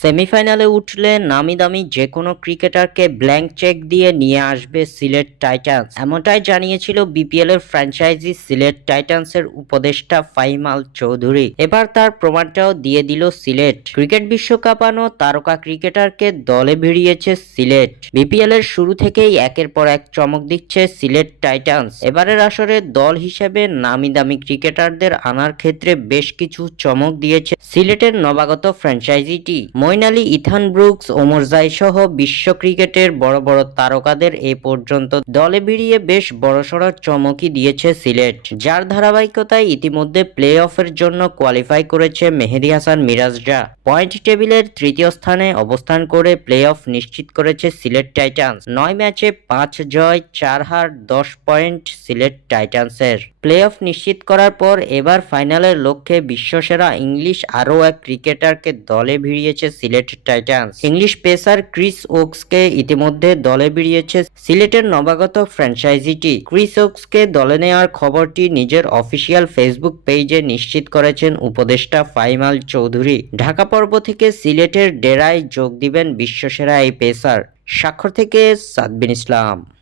সেমিফাইনালে উঠলে নামি-দামি যেকোনো ক্রিকেটারকে ব্ল্যাঙ্ক চেক দিয়ে নিয়ে আসবে সিলেট টাইটান্স, এমনটাই জানিয়েছিল বিপিএল এর ফ্র্যাঞ্চাইজি সিলেট টাইটান্সের উপদেষ্টা ফাহিম আল চৌধুরী। এবার তার প্রমাণটাও দিয়ে দিল সিলেট। ক্রিকেট বিশ্বকাপানো তারকা ক্রিকেটারকে দলে ভিড়িয়েছে সিলেট। বিপিএল এর শুরু থেকেই একের পর এক চমক দিচ্ছে সিলেট টাইটান্স। এবারের আসরে দল হিসেবে নামি-দামি ক্রিকেটারদের আনার ক্ষেত্রে বেশ কিছু চমক দিয়েছে সিলেটের নবাগত ফ্র্যাঞ্চাইজিটি। মঈন আলী, ইথান ব্রুকস, ওমর জাই সহ বিশ্ব ক্রিকেটের বড় বড় তারকাদের এ পর্যন্ত দলে ভিড়িয়ে বেশ বড়সড় চমকই দিয়েছে সিলেট, যার ধারাবাহিকতায় ইতিমধ্যে প্লে অফের জন্য কোয়ালিফাই করেছে মেহেদী হাসান মিরাজরা। পয়েন্ট টেবিলের তৃতীয় স্থানে অবস্থান করে প্লে অফ নিশ্চিত করেছে সিলেট টাইটান্স। 9 ম্যাচে 5 জয় 4 হার, 10 পয়েন্ট সিলেট টাইটান্সের। প্লে অফ নিশ্চিত করার পর এবার ফাইনালের লক্ষ্যে বিশ্বসেরা ইংলিশ আরও এক ক্রিকেটারকে দলে ভিড়িয়েছে Sylhet Titans. English pacer Chris ওকসকে ইতিমধ্যে দলে ভিড়িয়েছে সিলেটের নবাগত ফ্র্যাঞ্চাইজিটি। ক্রিস ওকসকে দলে নেওয়ার খবরটি নিজের অফিসিয়াল ফেসবুক পেজে নিশ্চিত করেছেন উপদেষ্টা ফাহিম আল চৌধুরী। ঢাকা পর্ব থেকে সিলেটের ডেরায় যোগ দিবেন বিশ্বসেরা এই পেসার। স্বাক্ষর থেকে সাদবিন ইসলাম।